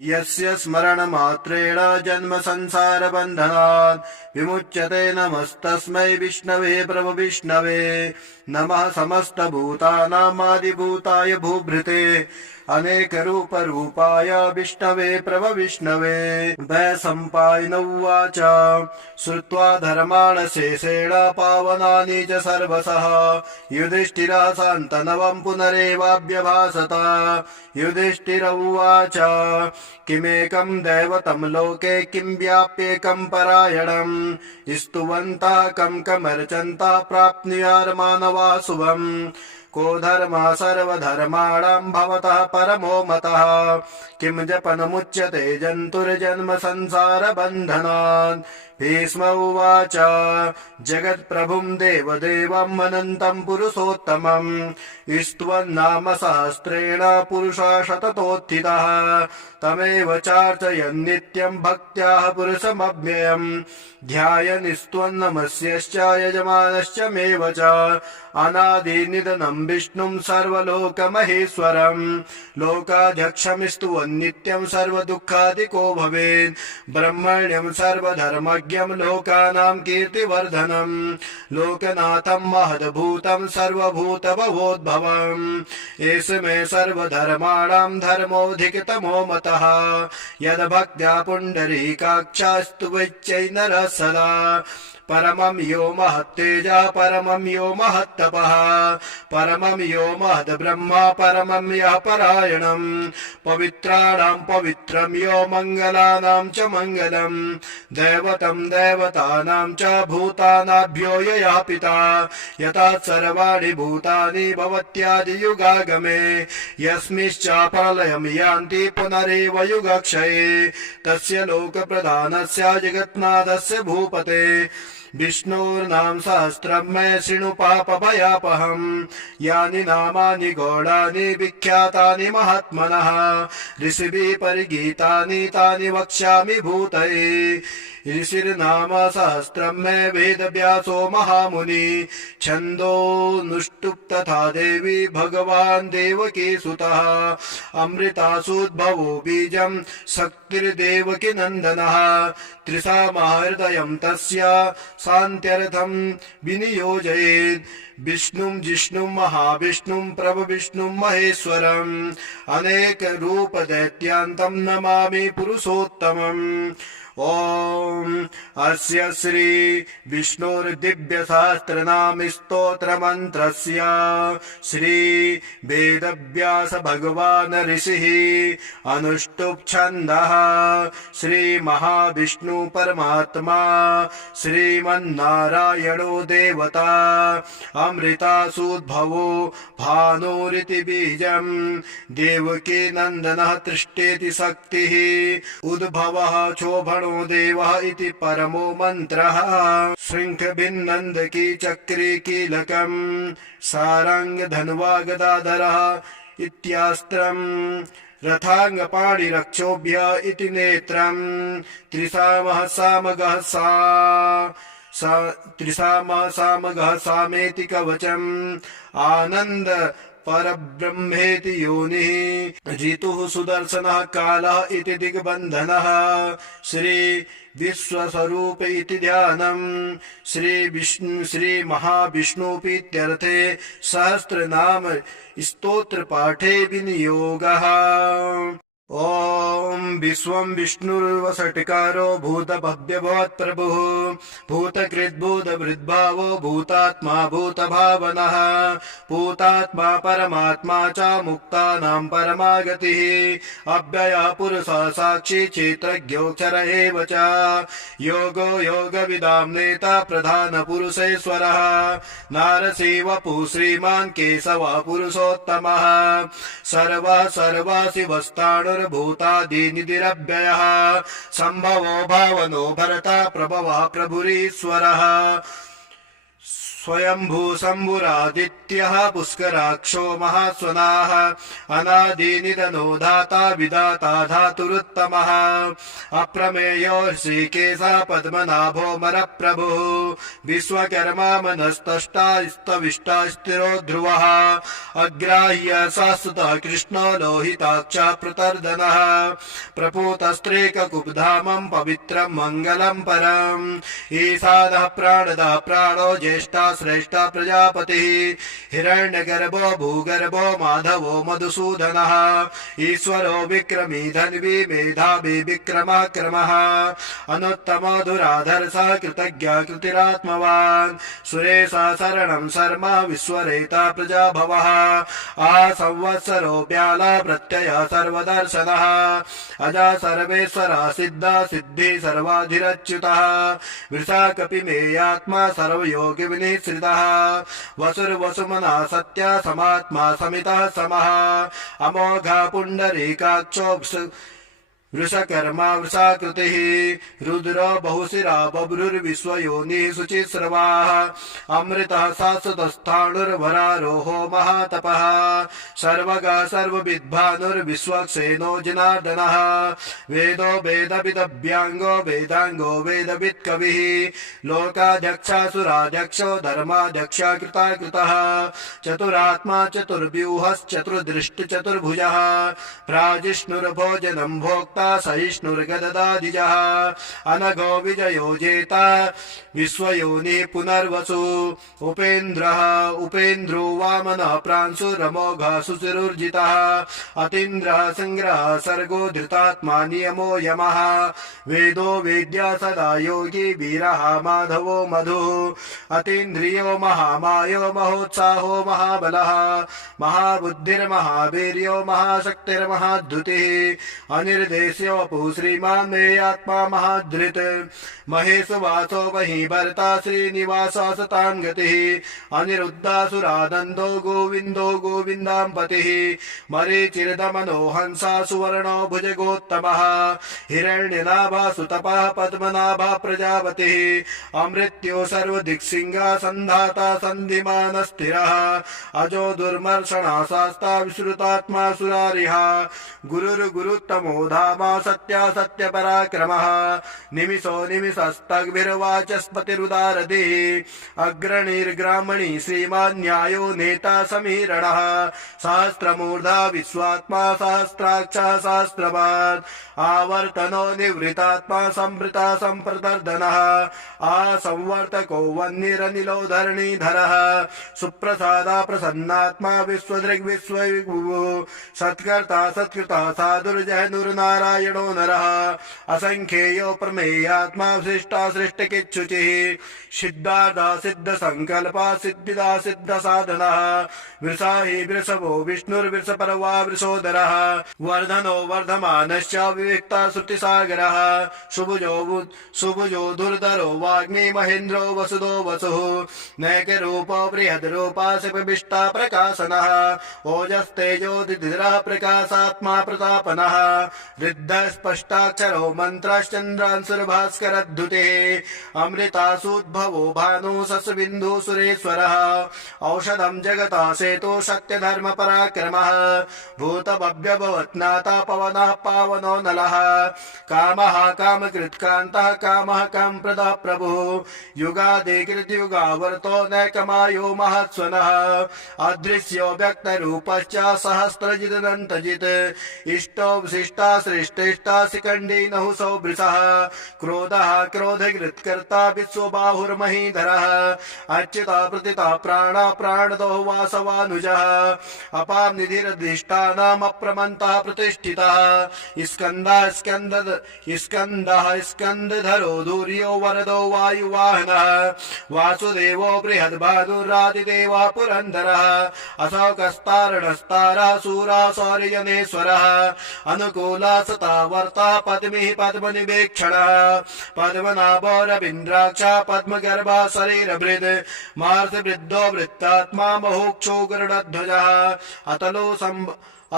यस्य स्मरणमात्रेण जन्म संसार बन्धनात् विमुच्यते नमस्तस्मै विष्णवे प्रभु विष्णवे नमः समस्त भूतानामादिभूताय भूभृते अनेक रूप रूपाय विष्णवे प्रभ विष्णवे वैशम्पायन उवाच श्रुत्वा धर्मान् शेषेण पावनानि च सर्वशः युधिष्ठिरः शान्तनवं पुनरेवाभ्यभाषत युधिष्ठिर उवाच किमेकं दैवतं लोके किं व्याप्येकं परायणं स्तुवन्तः कं कमर्चन्तः प्राप्नुयात् मानवा शुभम् को धर्मः सर्वधर्माणां भवतः परमो मतः किं जपनमुच्यते जन्तुर्जन्म संसार बन्धनात् भीष्म उवाच जगत्प्रभुं देवदेवम् अनन्तं पुरुषोत्तमं स्तुवन्नाम सहस्रेण पुरुषः शततोत्थितः तमेव चार्चयन् नित्यं भक्त्या पुरुषमव्ययम् ध्यायन् स्तुवन्नमस्यश्च यजमानश्च मेव च अनादिनिधनं विष्णुं सर्वलोकमहेश्वरं लोकाध्यक्षं स्तुवन् नित्यं सर्वदुःखादिको भवेत् ब्रह्मण्यं सर्वधर्मज्ञं लोकानां कीर्तिवर्धनं लोकनाथं महद्भूतं सर्वभूतभवोद्भवम् एष मे सर्वधर्माणां धर्मोऽधिकतमो मतः यद्भक्त्या पुण्डरीकाक्षास्तुवच्चै नरः सदा परमं यो महत्तेजः परमं यो महत्तपः परमं यो महद्ब्रह्मा परमं यः परायणं पवित्राणां पवित्रं यो मङ्गलानां च मङ्गलं दैवतं दैवतानां च भूतानाभ्यो यः पिता यथा सर्वाणि भूतानि भवत्यादियुगागमे यस्मिश्च प्रलयं यान्ति पुनरेव युगक्षये तस्य लोकप्रधानस्य जगन्नाथस्य भूपते विष्णोर्नाम सहस्रं मे शृणु पापभयापहम् यानि नामानि गौणानि विख्यातानि महात्मनः ऋषिभिः परिगीतानि तानि वक्ष्यामि भूतये ऋषिर्नाम सहस्रं मे वेदव्यासो महामुनि छन्दोनुष्टुप् तथा देवी भगवान् देवकी सुतः अमृतासुद्भवो बीजं शक्तिर्देवकी नन्दनः त्रिसामहृदयं तस्य शान्त्यर्थं विनियोजयेत् विष्णुं जिष्णुं महाविष्णुं प्रभविष्णुं महेश्वरम् अनेक रूप दैत्यान्तं नमामि पुरुषोत्तमम् ओम अस्य श्री विष्णुर्दिव्य सहस्रनाम स्तोत्र मंत्रस्य श्री वेदव्यास भगवान ऋषिः अनुष्टुप् छन्दः श्री महाविष्णु परमात्मा श्रीमन्नारायणो देवता अमृतासूद्भवो भानुरिति बीजं देवकी नन्दनः तृष्टेति शक्तिः उद्भवः क्षोभणो देवः इति परमो मन्त्रः शृङ्खभिन्नन्दकी चक्री कीलकम् सारङ्ग धन्वा गदाधरः इत्यास्त्रम् रथाङ्गपाणिरक्षोभ्य इति नेत्रम् त्रिसामः सामगः त्रिसामः सामेति कवचम् आनन्द परब्रह्मेति योनिः ऋतुः सुदर्शनः कालः इति दिग्बन्धनः श्री विश्वस्वरूप इति ध्यानम् श्री महाविष्णुपीत्यर्थे सहस्रनाम स्तोत्र पाठे विनियोगः ओम विश्वं विष्णुर्वषट्कारो भूतभव्य भवत्प्रभुः भूतकृद्भूतभृद्भावो भूतात्मा भूतभावनः भूतात्मा परमात्मा च मुक्तानां परमागतिः अव्ययः पुरुषः साक्षी क्षेत्रज्ञोऽक्षर एव च योगो योगविदां नेता प्रधानपुरुषेश्वरः नारसिंहवपुः श्रीमान् केशवः पुरुषोत्तमः सर्वः सर्वाशिवस्ताणु भूतादिनिधिरव्ययः संभवो भावनो भरता प्रभवः प्रभुरीश्वरः स्वयंभू शम्भुरादित्यः पुष्कराक्षो महास्वनाः अनादिनिधनो धाता विधाता धातुरुत्तमः अप्रमेयो ऋषिकेशः पद्मनाभो मरप्रभुः विश्वकर्मा मनस्तष्टा स्तविष्टा स्थिरो ध्रुवः अग्राह्य शाश्वतः कृष्णो लोहिताक्षः प्रतर्दनः प्रपूतस्त्रीककुब्धामं पवित्रं मङ्गलं परम् ईशानः प्राणदः प्राणो ज्येष्ठा श्रेष्ठ प्रजापतिः हिरण्यगर्भो भूगर्भो माधवो मधुसूदनः ईश्वरो विक्रमी धन्वी मेधावी विक्रमाक्रमः अनुत्तमो दुराधर्षः कृतज्ञः कृतिरात्मवान् सुरेशः शरणं शर्मा विश्वरेता प्रजाभवः आ संवत्सरो व्याला प्रत्ययः सर्वदर्शनः अजा सर्वेश्वरः सिद्धा सिद्धि सर्वाधिरच्युतः वृषा कपिमेयात्मा सर्वयोगि विनिश्रितः वसुर्वसुमना सत्या समात्मा समितः समः अमोघा पुण्डरीकाक्षो वृषकर्मा वृषाकृतिः रुद्रो बहुशिरा बभ्रुर्विश्वयोनिः शुचिस्रवाः अमृतः शाश्वतस्थाणुर्वरारोहो महातपः सर्वगा सर्वविद्भानुर्विश्वक्सेनो जनार्दनः वेदो वेदविदभ्याङ्गो वेदाङ्गो वेदवित्कविः लोकाध्यक्षासुराध्यक्षो धर्माध्यक्षा कृताकृतः चतुरात्मा चतुर्व्यूहश्चतुर्दृष्टिचतुर्भुजः प्राजिष्णुर्भोजनं भोक्ता सहिष्णुर्गददादिजः अनघो विजयो जेता विश्वयोनिः पुनर्वसु उपेन्द्रः उपेन्द्रो वामनः प्रांशुरमोघः सुचिरुर्जितः अतीन्द्रः संग्रहः सर्गो धृतात्मा नियमो यमः वेदो वेद्या सदा योगी वीरः माधवो मधुः अतीन्द्रियो महामायो महोत्साहो महाबलः महाबुद्धिर्महावीर्यो महाशक्तिर्महाद्युतिः अनिर्देश्यो वपु श्रीमान् मे आत्मा महाधृत् महेशवासो वही भर्ता श्रीनिवासः सतां गतिः अनिरुद्धासुरानन्दो गोविन्दो गोविन्दाम्पतिः मरीचिर्दमनो हंसा सुवर्णो भुजगोत्तमः हिरण्यनाभा सुतपः पद्मनाभा प्रजापतिः अमृत्यो सर्वदिक्सिंहा सन्धाता सन्धिमान् स्थिरः अजो दुर्मर्षणा शास्ता विश्रुतात्मा सुरारिः गुरुर्गुरुत्तमो धामा सत्या सत्यपराक्रमः निमिषो निमिषस्तग्भिर्वाचस्पतिरुदारधिः अग्रणीर्ग्रामणी श्रीमान् न्यायो नेता समीरणः सहस्रमूर्धा विश्वात्मा सहस्राक्षः सहस्रपात् आवर्तनो निवृतात्मा संवृता संप्रदर्दनः आसंवर्तको वह्निरनिलो धरणीधरः सुप्रसादा प्रसन्नात्मा विश्वदृग्विश्वविभुः सत्कर्ता सत्कृता साधुर्जयनुर्नारायणो नरः असंख्येयो प्रमेयात्मा विशिष्टा सृष्टिकिच्छुचिः सिद्धार्था सिद्धसंकल्पा सिद्धिदा सिद्धसाधनः वृषा हि वृषभो विष्णुर्वृषपर्वा वृषोदरः वर्धनो वर्धमानश्च विविक्ता श्रुतिसागरः सुभुजो दुर्धरो वाग्मी महेन्द्रो वसुदो वसुः नैकरूपो बृहद्रूपा शिवविष्टा प्रकाशनः ओजस्तेजो दिधिरः प्रकाशात्मा प्रतापनः ऋद्धः स्पष्टाक्षरो मन्त्रश्चन्द्रांशुर्भास्करद्युतिः अमृतासूद्भवो भानु शशबिन्दु सुरेश्वरः औषधं जगता सेतो सत्यधर्म पराक्रमः भूतभव्यभवत्नाथा पवनः पावनो नलः कामः कामकृत्कान्तः कामः कामप्रदः प्रभुः युगादिकृतयुगावर्तो नैकमायो महत्स्वनः अदृश्यो व्यक्तरूपश्च सहस्रजिदनन्तजित् इष्टो विशिष्टा श्रेष्ठेष्टा शिखण्डी नहुसो वृषः क्रोधः क्रोधकृत्कर्ता विश्वबाहुर्महीधरः अच्युता प्रतिता प्राणा प्राणदो वासवानुजः अपां निधिरधिष्ठानमप्रमन्तः प्रतिष्ठितः स्कन्दः स्कन्दधरो दूर्यो वरदो वायुवाहनः वासुदेवो बृहद्भानुरादिदेवः पुरन्दरः अशोकस्तारणस्तारः शूरा सौर्यजनेश्वरः अनुकूला सता वर्ता पद्मिः पद्मनिवेक्षणः पद्मनाभो रवीन्द्राक्षः पद्मगर्भः शरीरभृद् महर्षिवृद्धो वृत्तात्मा महोक्षो गरुडध्वजः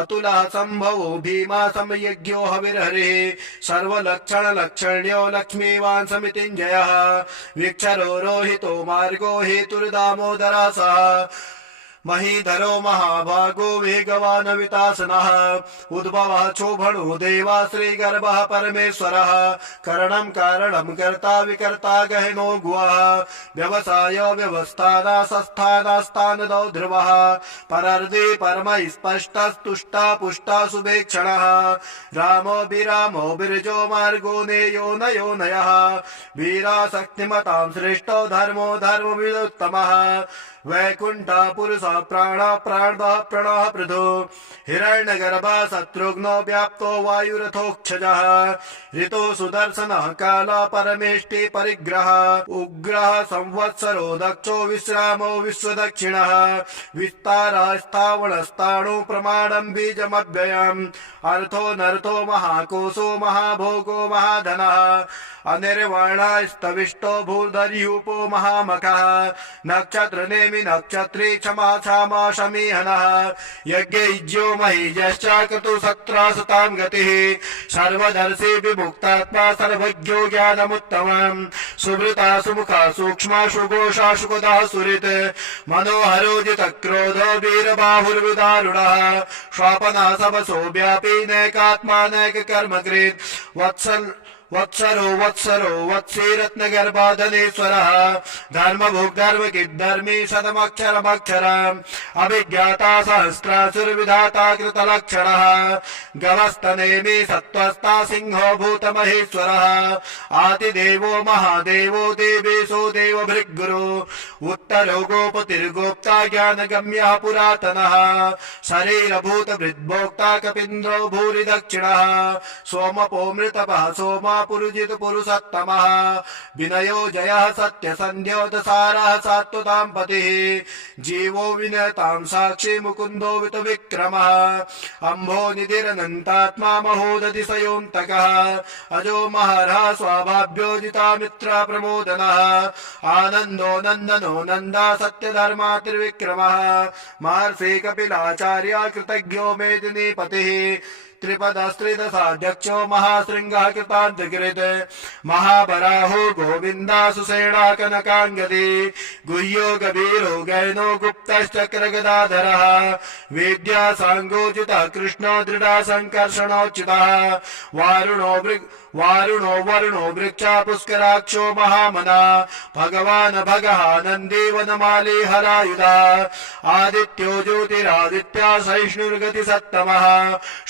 अतुलः संभवो भीमा समयज्ञो हविर्हरिः सर्वलक्षण लक्षण्यो लक्ष्मीवान् समितिञ्जयः विक्षरो रोहितो मार्गो हेतुर्दामोदरः सः महीधरो महाभागो वेगवान् वितासनः उद्भवः क्षोभणो देवा श्रीगर्भः परमेश्वरः करणं कारणं कर्ता विकर्ता गहनो गुवः व्यवसाय व्यवस्थाना संस्थानास्तानदो ध्रुवः परर्दे परमैः स्पष्टस्तुष्टा पुष्टा सुभेक्षणः रामो विरामो विरजो मार्गो नेयो नयो नयः वीराशक्तिमतां श्रेष्ठो धर्मो धर्मविदुत्तमः वैकुंठा पुरुष प्राण प्राणः प्रणः पृथु हिरण्यगर्भ शत्रुघ्नो व्याप्तो वायुरथोक्षजः ऋतो सुदर्शनः काल परमेष्टि परिग्रह उग्रः संवत्सरो दक्षो विश्रामो विश्वदक्षिणः विस्तारः स्थावणस्ताणु प्रमाणं बीजमव्ययम् अर्थो नर्थो महाकोशो महाभोगो महाधनः अनिर्वाणास्तविष्टो भूधर्यूपो महामखः नक्षत्र नेमि नक्षत्रे क्षमा क्षमा शमीहनः यज्ञैज्यो महीजश्च क्रतुसत्रासतां गतिः सर्वदर्शी विमुक्तात्मा सर्वज्ञो ज्ञानमुत्तमम् सुवृता सुमुखा सूक्ष्मा सुघोषा सुखदः सुहृत् मनोहरो जितक्रोधो वीरबाहुर्विदारुणः स्वापना सबसो व्यापी नैकात्मा नैककर्मकृत् वत्सरो वत्सी रत्नगर्भाधनेश्वरः धर्मभुक् धर्मकिद् धर्मी शतमक्षरमक्षरम् अभिज्ञाता सहस्रासुरविधाता कृतलक्षणः गवस्तनेमि सत्त्वस्ता सिंहो भूतमहेश्वरः आदिदेवो महादेवो देवेशो देवभृग्गुरो उत्तरो गोपतिर्गोप्ता ज्ञानगम्यः पुरातनः शरीरभूतभृद्भोक्ता कपीन्द्रो भूरि दक्षिणः सोमपो मृतपः सोमा पुरुजित पुरुषोत्तमः विनयो जयः सत्यसन्ध्यो दसारः सात्वतां पतिः जीवो विनतां साक्षी मुकुन्दो वितविक्रमः अम्भो निधिरनन्तात्मा महोदधिशयोऽन्तकः अजो महरः स्वाभाभ्यो जिता मित्र प्रमोदनः आनन्दो नन्दनो नन्दा सत्यधर्मा त्रिविक्रमः महर्षि कपिलाचार्य कृतज्ञो मेदिनीपतिः त्रिपदस्त्रिदशाध्यक्षो महाशृंगः कृतान्तकृत् महाबराहो गोविन्दा सुषेणा कनकाङ्गदी गुह्यो गभीरो गैनो गुप्तश्चक्रगदाधरः वेद्या साङ्गोचितः कृष्णो दृढा सङ्कर्षणोच्युतः वारुणो वरुणो वृक्षा पुष्कराक्षो महामना भगवान् भगः नन्दी वनमाली हरायुधा आदित्यो ज्योतिरादित्या सहिष्णुर्गति सत्तमः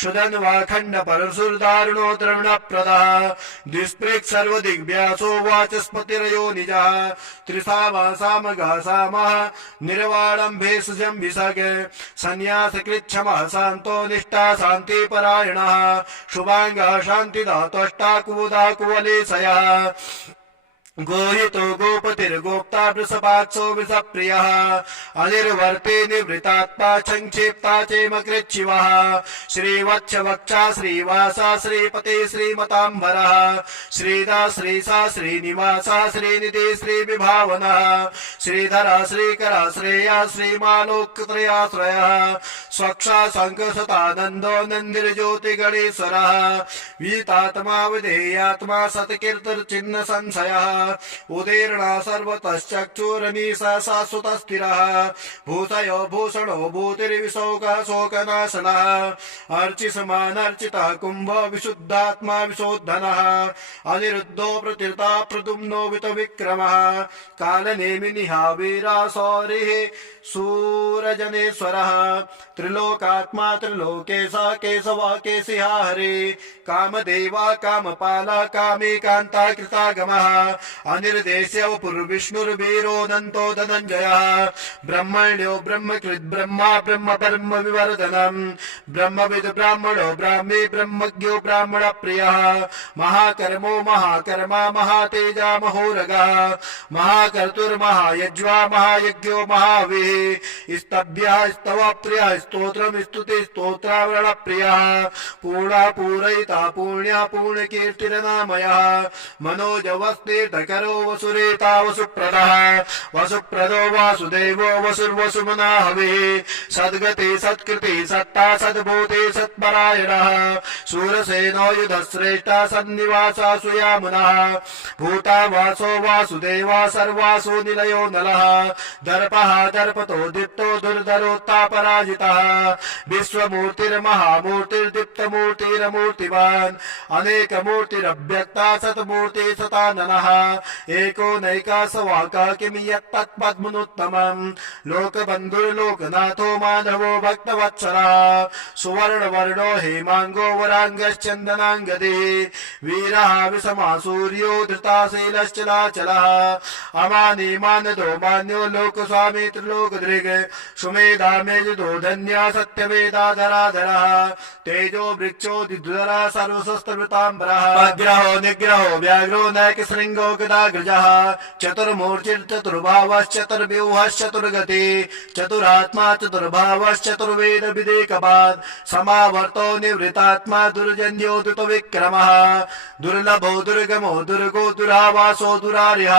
सुधन्वाखण्ड परशुर्दारुणो द्रविणप्रदः दुष्पृक् सर्वदिग्व्यासो वाचस्पतिरयो निजः त्रिसामः सामः निर्वाणं भेषजं विसग संन्यासकृच्छमः शान्तो निष्ठा शान्तिपरायणः शुभाङ्गः शान्तिदातष्टा कुमुदा कुवलेशयः गोहितो गोपतिर्गोप्ता वृषभाक्षो वृषप्रियः अनिर्वर्ते निवृतात्मा संक्षिप्ता चेमकृच्छिवः श्रीवत्सवक्षा श्रीवासा श्रीपते श्रीमताम्बरः श्रीदा श्रीसा श्रीनिवासा श्रीनिधि श्रीविभावनः श्रीधरा श्रीकरा श्रेया श्रीमालोकत्रयाश्रयः स्वक्षा शङ्खसतानन्दो नन्दिर्ज्योतिगणेश्वरः विजितात्मा विधेयात्मा सत्कीर्तिर्चिह्न संशयः उदीर्णा सर्वतश्चक्षुरनीशा शाश्वतस्थिरः भूषयो भूषणो भूतिर्विशोकः शोकनाशनः अर्चिसमानर्चितः कुम्भो विशुद्धात्मा विशोद्धनः अनिरुद्धो प्रतीर्ता प्रद्युम्नो वितविक्रमः कालनेमिनिः वीरा सौरिः सूरजनेश्वरः त्रिलोकात्मा त्रिलोकेशः केशवः केशिहा हरे कामदेवा कामपाला कामेकान्ता कृतागमः अनिर्देश्य पुरुर्विष्णुर्वीरोऽनन्तो धनञ्जयः ब्रह्मण्यो ब्रह्मकृत् ब्रह्मा ब्रह्म ब्रह्म विवर्धनम् ब्रह्मविद् ब्राह्मणो ब्राह्मी ब्रह्मज्ञो ब्राह्मण प्रियः महाकर्मो महाकर्मा महातेजा महोरगः महाकर्तुर्महायज्वा महायज्ञो महावीः स्तभ्यः स्तवप्रियः स्तोत्रं स्तुति स्तोत्रावरण प्रियः पूर्णा पूरयिता पुण्या पूर्णकीर्तिरनामयः मनोजवस्तीर्थकरो वसुरेता वसुप्रदः वसुप्रदो वासुदेवो वसुर्वसुमना हविः सद्गते सत्कृते सत्ता सद्भूते सत्परायणः शूरसेनो युधश्रेष्ठा सन्निवासा सुयामुनः भूता वासो वासुदेवा सर्वासु निलयो नलः दर्पः दर्पतो दीप्तो दुर्धरोत्तापराजितः विश्वमूर्तिर्महामूर्तिर्दीप्तमूर्तिरमूर्तिवान् अनेकमूर्तिरव्यक्ता सतमूर्ति सताननः एको नैका सवाका किं यत्तत्पद्मनुत्तमम् लोकबन्धुर्लोकनाथो माधवो भक्तवत्सलः सुवर्णवर्णो हेमाङ्गो वराङ्गश्चन्दनाङ्गदिः वीरः विषमा सूर्यो धृताशैलश्चलाचलः अमानी मानदो मान्यो लोकस्वामी त्रिलोकदृग् सुमेधा मेजुदो धन्या सत्यवेदाधराधरः तेजो वृक्षो दिद्वरः सर्वशस्त्रवृताम्बरः अग्रहो निग्रहो व्याघ्रो नैकशृङ्गो गदाग्रजः चतुर्मूर्तिर्चतुर्भावश्चतुर्व्यूहश्चतुर्गति चतुरात्मा चतुर्भावश्चतुर्वेद विदेकपात् समावर्तो निवृतात्मा दुर्जन्यो दुतविक्रमः दुर्लभो दुर्गमो दुर्गो दुरावासो दुरारिः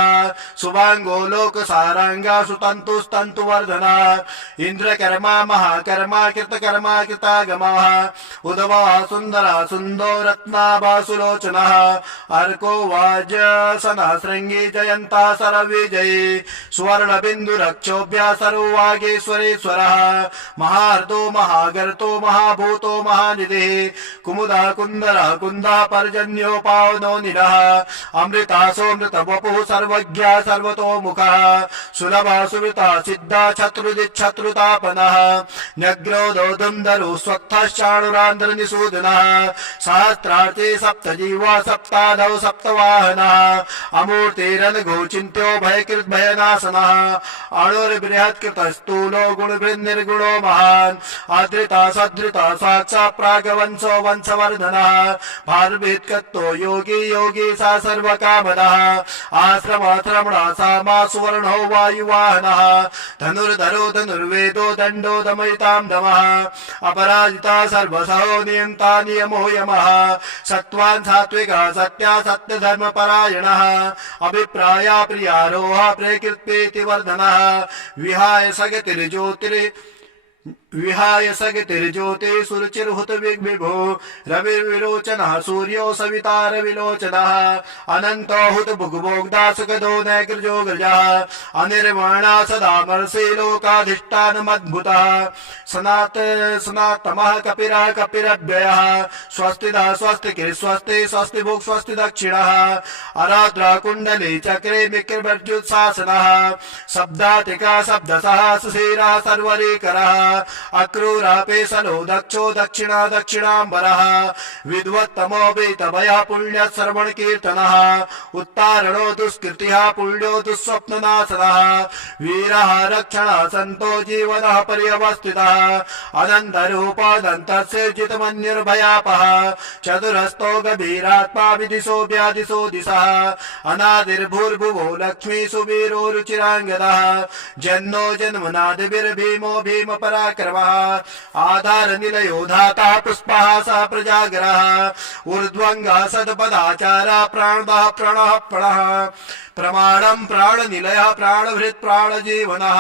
सुवांगो लोकसारांगा सुतन्तुस्तन्तुवर्धना इंद्रकर्मा महाकर्मा कृतकर्मा कृतागमः उदवा सुंदरा सुंदो रत्नाभा सुलोचनः अर्को वाजसना श्रृंगी जयंता सरविजयी सुवर्णबिन्दुरक्षोभ्या सर्ववागेश्वरेश्वरः महार्दो महागर्तो महाभूतो महानिधिः कुमुदा कुंदरा कुंदा पर्जन्यो पावनो निरः अमृतासोमृत वपुः सर्वज्ञा सर्वतोमुखः सुलभा सुवृता सिद्धा शत्रुदिच्छत्रुतापनः न्यग्रोधो दुन्दरो स्वत्थश्चाणुरान्ध्रनिषूदनः सहस्रार्थे सप्तजीवा सप्तादौ सप्तवाहनः अमूर्तिरनघो चिन्त्यो भयकृत् भयनाशनः अणुर्बृहत्कृतस्थूलो गुणभृन्निर्गुणो महान् आदृता सदृता साक्षात् प्रागवंशो वंशवर्धनः भारभीत्कत्तो योगी योगी सा सर्वकामदः आश्रमाश्रमणा सामा सुवर्णो वायुवाहनः धनुर्धरो धनुर्वेदो दण्डो दमयितां दमः अपराजिता सर्वसहो नियन्ता नियमो यमः सत्त्वान् सात्विकः सत्या सत्यधर्मपरायणः अभिप्राया प्रियारोह प्रकृत्पेति वर्धनः विहाय सगतिर्ज्योति सुरुचिर्हुत विभो रविर्विलोचनः सूर्यो सविता रविलोचनः अनन्तो हुत भुग्भोग्धा सुखदो नैकृजो गजः अनिर्वाणा सदा मर्षि लोकाधिष्ठानमद्भुतः सनातमः कपिरः कपिरव्ययः स्वस्तिदा स्वस्तिकिर् स्वस्ति स्वस्ति भुक् स्वस्ति दक्षिणः अराद्रा कुण्डली चक्रे विक्रमर्जुत्सासनः शब्दातिका शब्दसः सुशीरः सर्वरीकरः अक्रूरापेशलो दक्षो दक्षिणा दक्षिणाम्बरः विद्वत्तमो वेतभयः पुण्यः श्रवण कीर्तनः उत्तारणो दुष्कृतिः पुण्यो दुःस्वप्ननाशनः वीरः रक्षणः सन्तो जीवनः पर्यवस्थितः अनन्तरूपादन्तस्य जितमन्युर्भयापः चतुरस्तो गभीरात्मा विदिशो व्यादिशो दिशः अनादिर्भूर्भुवो लक्ष्मी सुवीरो रुचिराङ्गदः जन्नो जन्मनादिभिर्भीमो भीम पराक्रमः आधार निलयो धाता पुष्पः स प्रजागरः ऊर्ध्वङ्गः सदपदाचारः प्राणदः प्रणः प्रणः प्रमाणं प्राणनिलयः प्राणभृत् प्राणजीवनः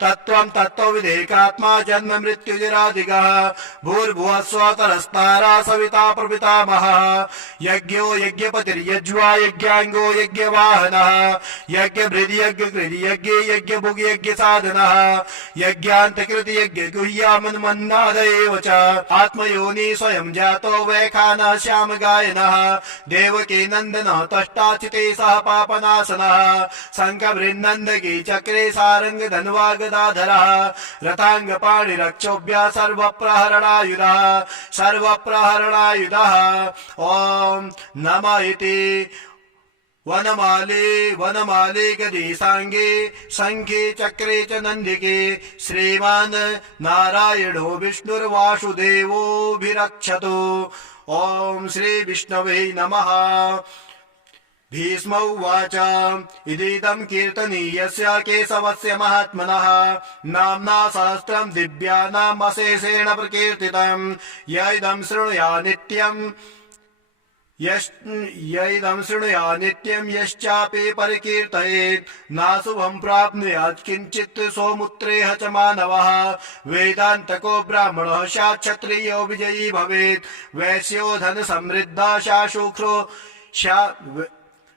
तत्त्वं तत्त्वविदेकात्मा जन्म मृत्युजराधिगः भूर्भुवः स्वतरस्तारा सविता प्रपितामहः यज्ञो यज्ञपतिर्यज्वा यज्ञाङ्गो यज्ञवाहनः यज्ञभृद् यज्ञकृद् यज्ञे यज्ञभुग् यज्ञसाधनः यज्ञान्तकृत् यज्ञगुह्यामन्मन्नाद एव च आत्मयोनि स्वयं जातो वैखानः श्यामगायनः देवकी नन्दनः तष्टाचिते सह पापनाश शङ्खभृन्नन्दकी चक्रे सारंग धन्वा गदाधरः रथांग पाणिरक्षोभ्यः सर्वप्रहरणायुधः ॐ नमः इति वनमाले गदी सांगे शंखे चक्रे च नंदिके श्रीमान् नारायणो विष्णुर्वासुदेवोऽभिरक्षतु। ओम श्री विष्णवे नमः। भीष्म उवाच इदीदं कीर्तनीयस्य केशवस्य महात्मनः नाम्ना सहस्रं दिव्यानाम् अशेषेण प्रकीर्तितं य इदं शृणुया नित्यं यश्चापि परिकीर्तयेत् नाशुभं प्राप्नुयात् किञ्चित् सौमुत्रेह च मानवः वेदान्तको ब्राह्मणः स्यात् क्षत्रियो विजयी भवेत् वैश्यो धन समृद्धा शाशुक्रो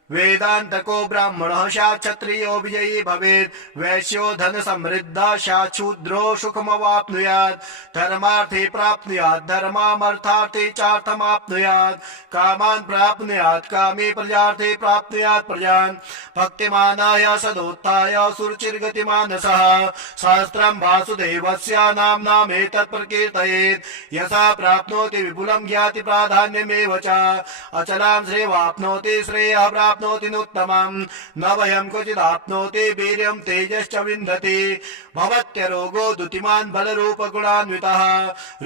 वेदान्तको ब्राह्मणः स्यात् क्षत्रियो विजयी भवेत् वैश्यो धन समृद्धा स्यात् शूद्रो सुखमवाप्नुयात् धर्मार्थे प्राप्नुयात् धर्मामर्थार्थे चार्थमाप्नुयात् कामान् प्राप्नुयात् कामे प्रजार्थे प्राप्नुयात् प्रजान् भक्तिमानाय सदोत्थाय सुरुचिर्गतिमानसः सहस्रं वासुदेवस्य नाम्नामेतत् प्रकीर्तयेत् यथा प्राप्नोति विपुलं ज्ञाति प्राधान्यमेव च अचलां श्रेयवाप्नोति श्रेयः प्राप्नोति नोत्तमं न भयं क्वचिदाप्नोति वीर्यं तेजश्च विन्दति भवत्यरोगो दुतिमान् बलरूपगुणान्वितः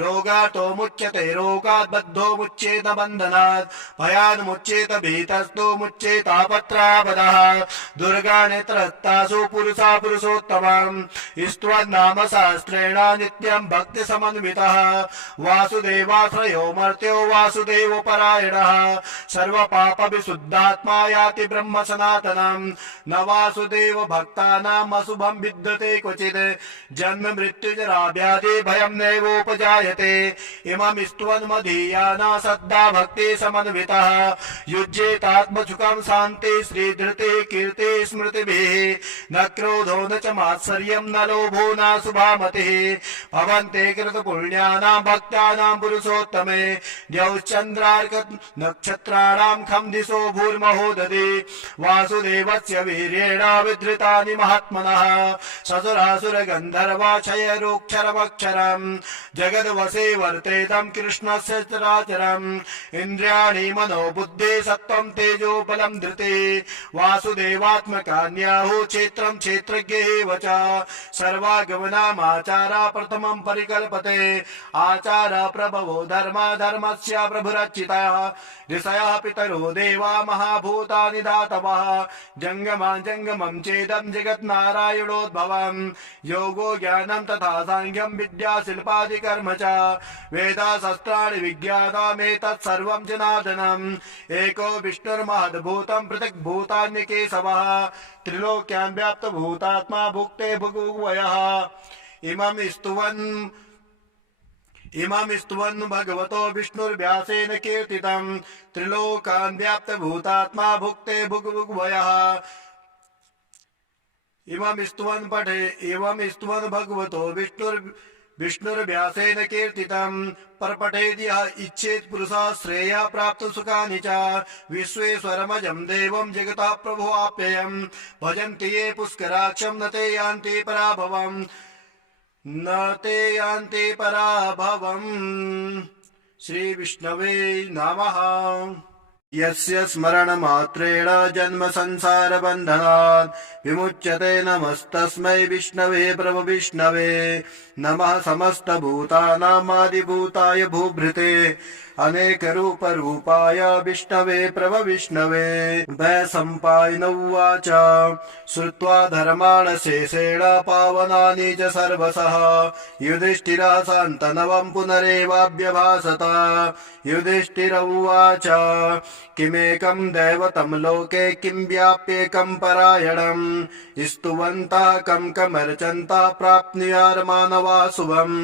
रोगार्तो मुच्यते रोगात् बद्धो मुच्येत बन्धनात् भयान् मुच्येत भीतस्तो मुच्येतापत्रापदः दुर्गानेत्रत्तासु पुरुषा पुरुषोत्तमम् स्तुवन्नाम सहस्रेण नित्यं भक्तिसमन्वितः वासुदेवाश्रयो मर्त्यो वासुदेवपरायणः सर्वपापविशुद्धात्मा याति ब्रह्म सनातनम् न वासुदेव भक्तानाम् अशुभं विद्यते क्वचित् जन्म मृत्युजरा व्याधि भयं नैवोपजायते इमं स्तुवन् मदीयाना श्रद्धा भक्ति समन्वितः युज्येतात्मसुखं शान्ति श्रीधृति कीर्ति स्मृतिभिः न क्रोधो न च मात्सर्यं न लोभो न शुभामतिः भवन्ते कृतपुण्यानां भक्तानां पुरुषोत्तमे द्यौश्चन्द्रार्क नक्षत्राणां खं दिशो भूर्महोदधि वासुदेवस्य वीर्येण विधृतानि महात्मनः ससुरासुरगन्धर्वा क्षयरोक्षरमक्षरम् जगद्वशे वर्तेतं कृष्णस्य चराचरम् इन्द्रियाणि मनो बुद्धि सत्त्वं तेजो बलं धृति वासुदेवात्मकान्याहु क्षेत्रं क्षेत्रज्ञ एव च सर्वागमनामाचारा प्रथमं परिकल्पते आचार प्रभवो धर्मा धर्मस्य प्रभुरचितः ऋषयः पितरो देवा महाभूतानि धातवः जंगमं चेदं जगत् नारायणोद्भवम् योगो ज्ञानं तथा सांख्यं विद्या शिल्पादि कर्म च वेदा शस्त्राणि विज्ञानमेतत् सर्वं जनार्दनम् एको विष्णुर्महद्भूतं पृथक् भूतान्यकेशवः त्रिलोक्यां व्याप्त भूतात्मा भुक्ते भुगुवयः इमं स्तुवन् भगवतो विष्णुर्व्यासेन कीर्तितं त्रिलोकान् व्याप्त भूतात्मा भुक्ते भुगुवयः इमं स्तुवन् भगवतो विष्णुर्व्यासेन कीर्तितं परपठेद् यः इच्छेत् पुरुषः श्रेयः प्राप्तुं सुखानि च विश्वेश्वरमजं देवं जगतः प्रभो आप्ययम् भजन्ति ये पुष्कराक्षं न ते यान्ति पराभवम् श्री विष्णवे नमः। यस्य स्मरणमात्रेण जन्म संसार बन्धनात् विमुच्यते नमस्तस्मै विष्णवे प्रभु विष्णवे नमः समस्त भूतानामादिभूताय भूभृते अनेक रूप रूपाय विष्णवे प्रभु विष्णवे वैशम्पायन उवाच श्रुत्वा धर्मान् शेषेण पावनानि च सर्वशः युधिष्ठिरः शान्तनवं पुनरेवाभ्यभाषत युधिष्ठिर उवाच किमेकं दैवतं लोके किं व्याप्येकं परायणम् स्तुवन्तः कं कमर्चन्तः प्राप्नुयात् मानवा शुभम्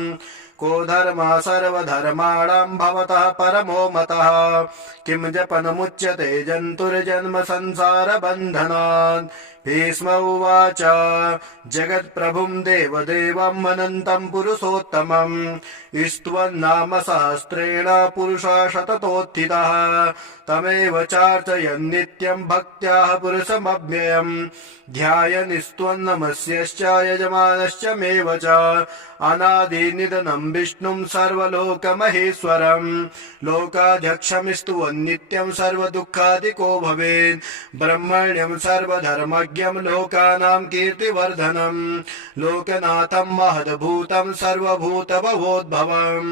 को धर्मः सर्वधर्माणां भवतः परमो मतः किं जपनमुच्यते जन्तुर्जन्म संसार बन्धनात् भीष्म उवाच जगत्प्रभुं देवदेवम् अनन्तं पुरुषोत्तमम् स्तुवन्नाम सहस्रेण पुरुषः शततोत्थितः तमेव चार्चयन् नित्यं भक्त्याः पुरुषमव्ययम् ध्यायन् स्तुवन्नमस्यश्च यजमानश्च मेव च अनादिनिधनं परमं विष्णुं सर्वलोकमहेश्वरं लोकाध्यक्षमिस्तुवन्नित्यं सर्वदुःखादिको भवेत् ब्रह्मण्यं सर्वधर्मज्ञं लोकानां कीर्तिवर्धनं लोकनाथं महद्भूतं सर्वभूतभवोद्भवम्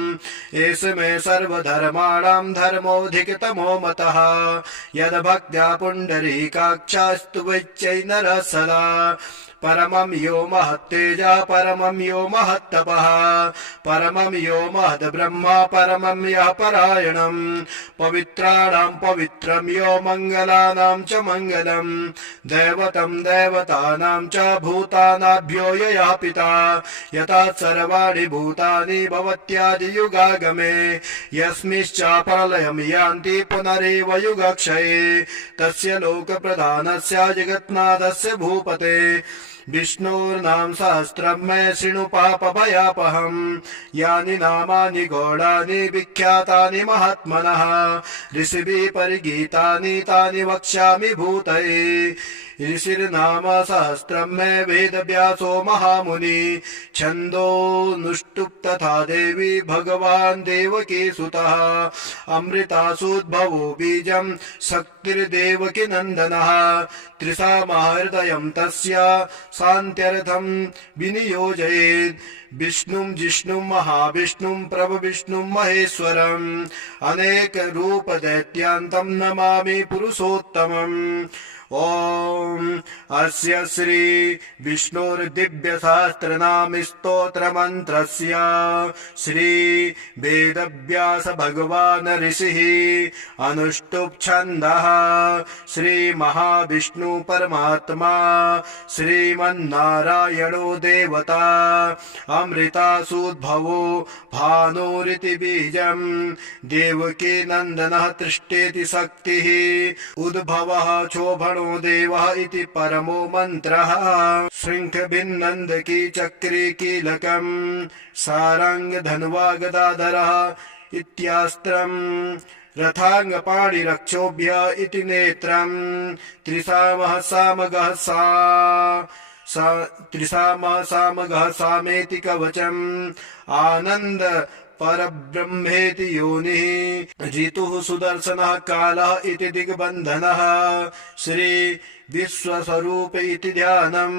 एष मे सर्वधर्माणां धर्मोऽधिकतमो मतः यद्भक्त्या पुण्डरीकाक्षास्तु वैच्चै नरः सदा परमं यो महत्तेजा परमं यो महत्तपः परमं यो महद्ब्रह्मा परमं यः परायणं पवित्राणां पवित्रं यो मङ्गलानां च मङ्गलं दैवतं दैवतानां च भूतानाभ्यो यः पिता यथा सर्वाणि भूतानि भवत्यादियुगागमे यस्मिश्चाप्रलयं यान्ति पुनरेव युगक्षये तस्य लोकप्रधानस्य जगन्नाथस्य भूपते विष्णोर्नाम सहस्रं मे शृणु पापभयापहम् यानि नामानि गौणानि विख्यातानि महात्मनः ऋषिभिः परिगीतानि तानि वक्ष्यामि भूतये ऋषिर्नाम सहस्रं मे वेदव्यासो महामुनि छन्दोनुष्टुप् तथा देवी भगवान् देवकी सुतः अमृतासूद्भवो बीजं शक्तिर्देवकी नन्दनः त्रिसामहृदयं तस्य शान्त्यर्थं विनियोजयेत् विष्णुं जिष्णुं महाविष्णुं प्रभविष्णुं महेश्वरम् अनेकरूपदैत्यान्तं नमामि पुरुषोत्तमम् ओम अस्य श्री विष्णुर्दिव्य सहस्रनाम स्तोत्र मंत्रस्य श्री वेदव्यास भगवान ऋषिः अनुष्टुप् छन्दः श्री महाविष्णु परमात्मा श्रीमन्नारायणो देवता अमृतासूद्भवो भानुरिति बीजं देवकी नन्दनः तृष्टेति शक्तिः उद्भवः क्षोभणो देवः इति परमो मन्त्रः शृङ्खभिन्नन्दकी चक्री कीलकं सारंग धन्वा गदाधरः इत्यास्त्रम् रथाङ्गपाणिरक्षोभ्य इति नेत्रम् त्रिसामः सामगः सामेति कवचम् आनन्द परब्रह्मेति योनिः ऋतुः सुदर्शनः कालः इति दिग्बन्धनः श्री विश्वस्वरूप इति ध्यानम्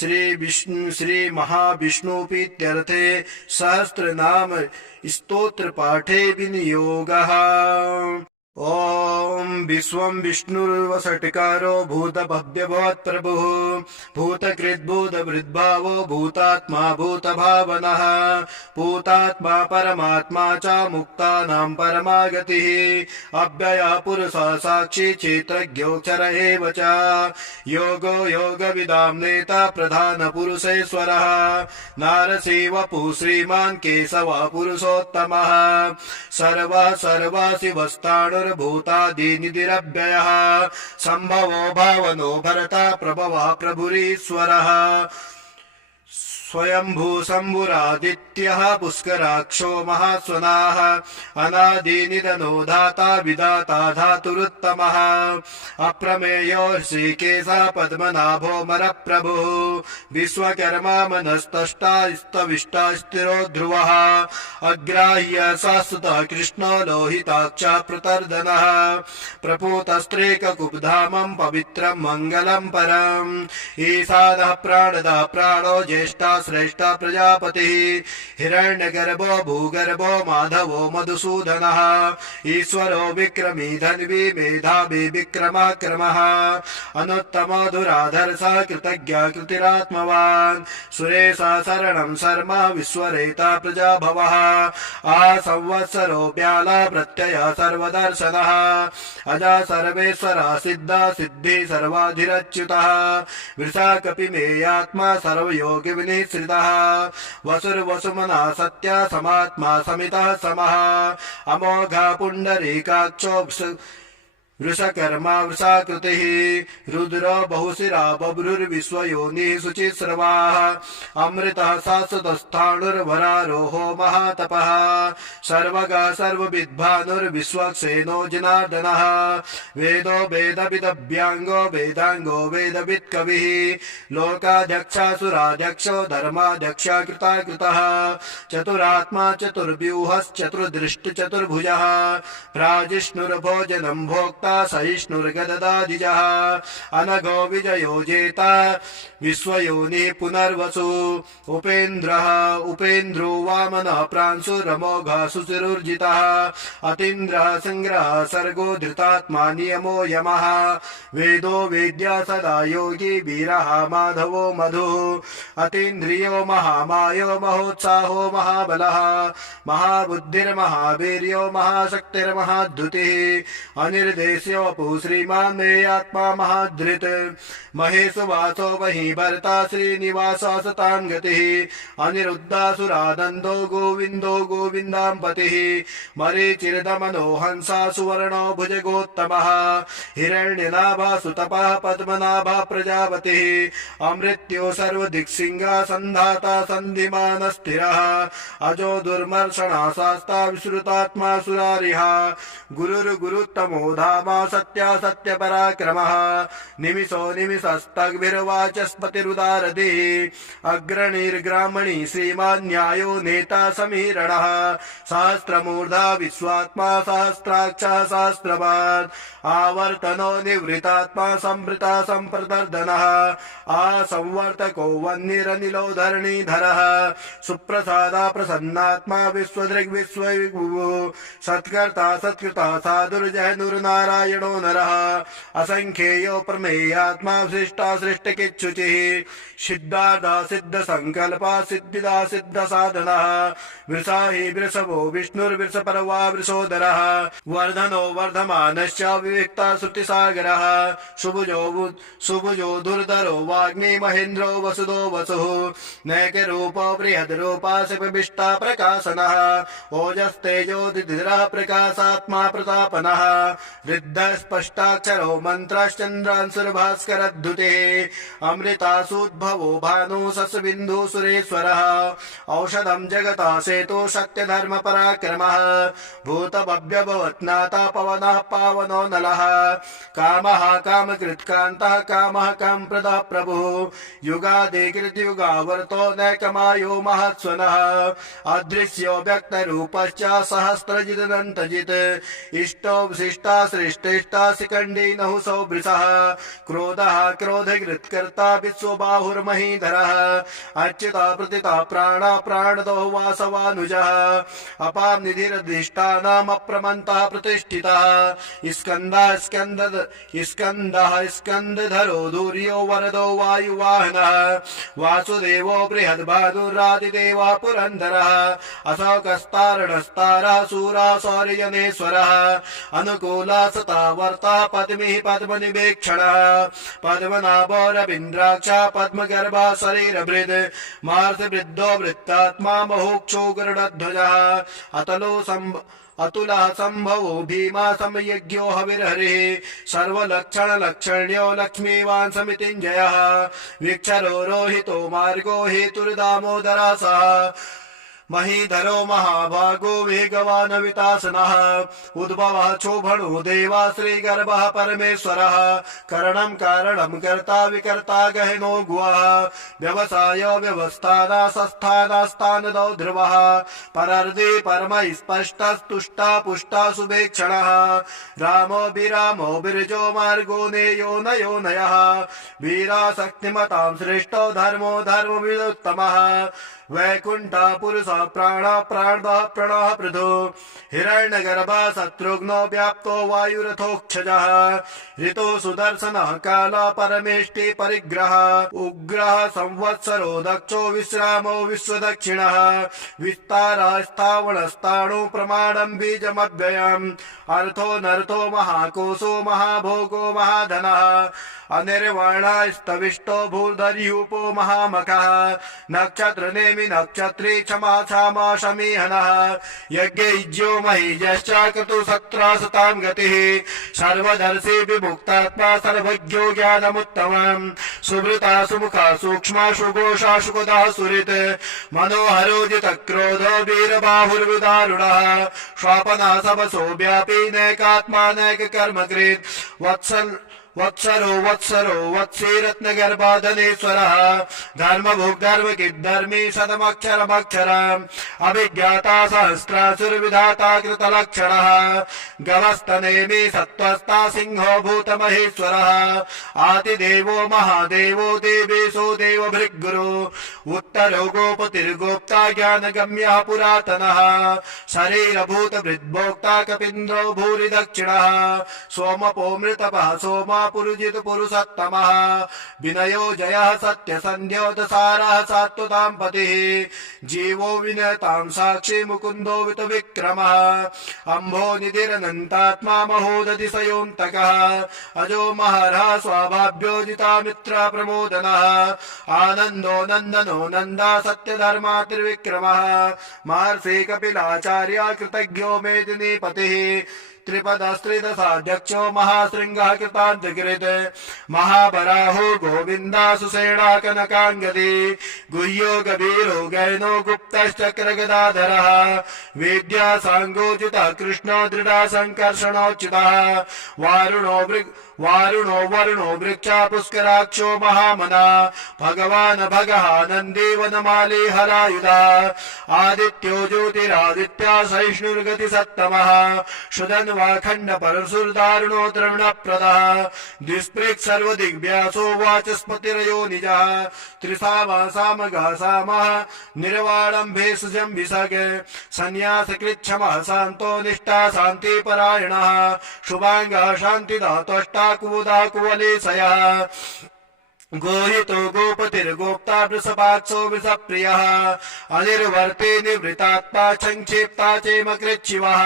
श्री महाविष्णुपीत्यर्थे सहस्रनाम स्तोत्र पाठे विनियोगः ओम विश्वं विष्णुर्वषट्कारो भूतभव्य भवत्प्रभुः भूतकृद्भूतभृद्भावो भूतात्मा भूतभावनः भूतात्मा परमात्मा च मुक्तानां परमागतिः अव्ययः पुरुषः साक्षी क्षेत्रज्ञोऽक्षर एव च योगो योगविदां नेता प्रधानपुरुषेश्वरः नारसिंहवपुः श्रीमान् केशवः पुरुषोत्तमः सर्वः सर्वाशिवस्ताणु भूतादिनिधिरव्ययः संभवो भावनो भरता प्रभवः प्रभुरीश्वरः स्वयंभू शम्भुरादित्यः पुष्कराक्षो महास्वनाः अनादिनिधनो धाता विधाता धातुरुत्तमः अप्रमेयो ऋषिकेशः पद्मनाभो मरप्रभुः विश्वकर्मा मनस्तष्टा स्तविष्टा स्थिरो ध्रुवः अग्राह्य शाश्वतः कृष्णो लोहिताक्षः प्रतर्दनः प्रपूतस्त्रेककुब्धामं पवित्रं मङ्गलं परम् ईशानः प्राणदः प्राणो ज्येष्ठा श्रेष्ठा प्रजापतिः हिरण्यगर्भो भूगर्भो माधवो मधुसूदनः ईश्वरो विक्रमी धन्वी मेधावी विक्रमाक्रमः अनुत्तमो दुराधर्षः कृतज्ञ कृतिरात्मवान् सुरेशः शरणं शर्मा विश्वरेता प्रजाभवः संवत्सरो व्याला प्रत्ययः सर्वदर्शनः अजा सर्वेश्वरः सिद्धा सिद्धि सर्वाधिरच्युतः वृषा कपिमेयात्मा सर्वयोगि विनिश्रितः वसुर्वसुमना सत्या समात्मा समितः समः अमोघा पुण्डरीकाक्षो वृषकर्मा वृषाकृतिः रुद्र बहुशिरा बभ्रुर्विश्वयोनिः शुचिस्रवाः अमृतः शाश्वतस्थाणुर्वरारोहो महातपः सर्वगः सर्वविद्भानुर्विश्वक्सेनो जनार्दनः वेदो वेदविदभ्याङ्गो वेदाङ्गो वेदवित् कविः लोकाध्यक्षासुराध्यक्षो धर्माध्यक्ष कृताकृतः चतुरात्मा चतुर्व्यूहश्चतुर्दृष्टिचतुर्भुजः प्राजिष्णुर्भोजनं भोक्ता सहिष्णुर्गददादिजः अनघो विजयो जेता विश्वयोनिः पुनर्वसु उपेन्द्रः उपेन्द्रो वामनः प्रांशुरमोघः सुचिरुर्जितः अतीन्द्रः संग्रहः सर्गो धृतात्मा नियमो यमः वेदो वेद्या सदा योगी वीरः माधवो मधुः अतीन्द्रियो महामायो महोत्साहो महाबलः महाबुद्धिर्महावीर्यो महाशक्तिर्महाद्युतिः अनिर्देश्यो वपु श्रीमान् मे आत्मा महाधृत् महेशु वासो वही भर्ता श्रीनिवास सतां गतिः अनिरुद्धासुरानन्दो गोविन्दो गोविन्दां पतिः मरीचिर्दमनो हंसा सुवर्णो भुजगोत्तमः हिरण्यनाभा सुतपः पद्मनाभा प्रजापतिः अमृत्यो सर्वदिक्सिंहा सन्धाता सन्धिमान् स्थिरः अजो दुर्मर्षणा शास्ता विश्रुतात्मा सुरारिः गुरुर्गुरुत्तमो धामा सत्या सत्यपराक्रमः निमिषो निमिषस्तग्भिर्वाचस्पतिरुदारधिः अग्रणीर्ग्रामणी श्रीमान् न्यायो नेता समीरणः सहस्रमूर्धा विश्वात्मा सहस्राक्षः सहस्रपात् आवर्तनो निवृतात्मा संवृता संप्रदर्दनः आसंवर्तको वह्निरनिलो धरणीधरः सुप्रसादा प्रसन्नात्मा विश्वदृग्विश्वविभुः सत्कर्ता सत्कृता साधुर्जयनुर्नारायणो नरः असंख्येयो प्रमेयात्मा सृष्टा सृष्टिकिच्छुचिः सिद्धार्था सिद्ध संकल्पा सिद्धिदा सिद्ध साधनः वृषाहि वृषभो विष्णुर्वृषपर्वा वृषोदरः वर्धनो वर्धमानश्च विविक्ता श्रुतिसागरः सुभुजो दुर्धरो वाग्मी महेन्द्रो वसुदो वसुः नैकरूपो बृहद्रूपा शिवविष्टा प्रकाशनः ओजस्तेजो दिधिरः प्रकाशात्मा प्रतापनः वृद्धः स्पष्टाक्षरो मन्त्रश्चन्द्रांशुर्भास्करद्युतिः अमृतासूद्भवो भानु शशबिन्दु सुरेश्वरः औषधं जगता सेतो सत्यधर्म पराक्रमः भूतभव्यभवत्नाथा पवनः पावनो नलः कामः कामकृत्कान्तः कामः कामप्रदः प्रभुः युगादिकृतयुगावर्तो नैकमायो महत्स्वनः अदृश्यो व्यक्तरूपश्च सहस्रजिदनन्तजित् इष्टो विशिष्टा श्रेष्ठेष्टा शिखण्डी नहुसो वृषः क्रोधः क्रोधकृत्कर्ता विश्वबाहुर्महीधरः अच्युता प्रतिता प्राणा प्राणदो वासवानुजः अपां निधिरधिष्ठानम् अप्रमन्तः प्रतिष्ठितः स्कन्दः स्कन्दधरो दूर्यो वरदो वायुवाहनः वासुदेवो बृहद्भानुरादिदेवः पुरन्दरः अशोकस्तारणस्तारः शूरः सौर्यजनेश्वरः अनुकूला सता वर्ता पद्मिः पद्मनिवेक्षणः पद्मनाभो रवीन्द्राक्षः पद्मगर्भः शरीरभृद् मार्षवृद्धो वृत्तात्मा महोक्षो गरुडध्वजः अतुलः संभवो भीमा समयज्ञो हविर्हरिः सर्वलक्षणलक्षण्यो लक्ष्मीवान् समितिञ्जयः विक्षरो रोहितो मार्गो हेतुर्दामोदरासः महीधरो महाभागो वेगवान् वितासनः उद्भवः क्षोभणो देवा श्रीगर्भः परमेश्वरः करणं कारणं कर्ता विकर्ता गहनो गुवः व्यवसाय व्यवस्थाना संस्थानास्तानदो ध्रुवः परर्दे परमः स्पष्टस्तुष्टा पुष्टा शुभेक्षणः रामो विरामो विरजो मार्गो नेयो नयो नयः वीरा शक्तिमतां श्रेष्ठो धर्मो धर्मविदुत्तमः वैकुंठ पुरुष प्राण प्राणः प्रणः पृथु हिरण्यगर्भः शत्रुघ्नो व्याप्तो वायुरथोक्षजः ऋतो सुदर्शनः कालः परमेष्टि परिग्रह उग्रः संवत्सरो दक्षो विश्रामो विश्वदक्षिणः विस्तारः स्थावणस्ताणु प्रमाणं बीजमव्ययम् अर्थो नर्थो महाकोशो महाभोगो महाधनः अनिर्वर्णस्तविष्टो भूर्धर्यूपो महामखः नक्षत्रनेमि नक्षत्रे क्षमा क्षमा शमीहनः यज्ञैज्यो महीजश्च क्रतुसत्रासतां गतिः सर्वदर्शी विमुक्तात्मा सर्वज्ञो ज्ञानमुत्तमम् सुवृता सुमुखा सूक्ष्मा सुघोषा सुखदा सुहृत् मनोहरो जितक्रोधो वीरबाहुर्विदारुणः स्वापना सबसो व्यापी नैकात्मा नैककर्मकृत् वत्सरो वत्सी रत्नगर्भाधनेश्वरः धर्मभुग्धर्मकिद्धर्मी शतमक्षरमक्षरम् अभिज्ञाता सहस्रासुरविधाता कृतलक्षणः गवस्तनेमि सत्त्वस्ता सिंहो भूतमहेश्वरः आदिदेवो महादेवो देवेशो देवभृग्गुरो उत्तरो गोपतिर्गोप्ता ज्ञानगम्यः पुरातनः शरीरभूतभृद्भोक्ता कपीन्द्रो भूरि दक्षिणः सोमपोमृतपः सोमा पुरुजित पुरुषोत्तमः विनयो जयः सत्यसन्ध्यो दसारः सात्वतां पतिः जीवो विनतां साक्षी मुकुन्दो वितविक्रमः अम्भो निधिरनन्तात्मा महोदधिशयोऽन्तकः अजो महरः स्वाभाभ्यो जितामित्र प्रमोदनः आनन्दो नन्दनो नन्दा सत्यधर्मा त्रिविक्रमः महर्षि कपिलाचार्य कृतज्ञो मेदिनीपतिः त्रिपदस्त्रिदशाध्यक्षो महाशृंगः कृतान्तकृत् महाबराहो गोविन्दा सुषेणा कनकाङ्गदी गुह्यो गभीरो गैनो गुप्तश्चक्रगदाधरः वेद्या साङ्गोचितः कृष्णो दृढा सङ्कर्षणोच्युतः वारुणो वरुणो वृक्षा पुष्कराक्षो महामना भगवान् भगः नन्दी वनमाली हरायुधा आदित्यो ज्योतिरादित्या सहिष्णुर्गति सत्तमः शुधन्वाखण्ड परशुर्दारुणो द्रवणप्रदः द्विस्पृक् सर्वदिग्व्यासो वाचस्पतिरयो निजः त्रिसामासामगः सामः निर्वाणं भेषजं विसग सन्न्यासकृच्छमः शान्तो निष्ठा शान्तिपरायणः शुभाङ्गः शान्तिदः त्वष्टा कुमुदा कुवलेशयः गोहितो गोपतिर्गोप्ता वृषभाक्षो वृषप्रियः अनिर्वर्ते निवृतात्मा संक्षिप्ता चेमकृच्छिवः